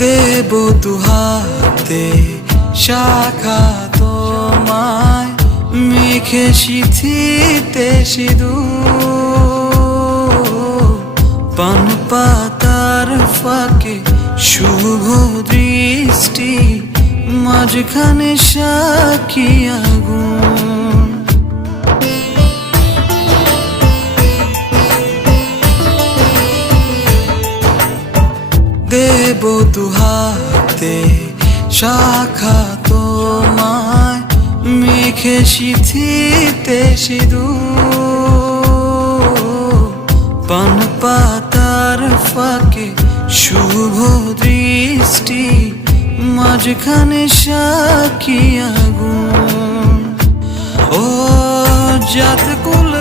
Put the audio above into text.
দেব দুহাতে শাখা তোমায়, মেখে সিথিতে সিঁদুর। পান পাতার ফাঁকে শুভ দৃষ্টি, মাঝখানে সাক্ষী আগুন। দেব দুহাতে শাখা তোমায়, মেখে সিথিতে সিঁদুর। পান পাতার ফাঁকে শুভ দৃষ্টি, মাঝখানে সাক্ষী আগুন। ও জাত কুল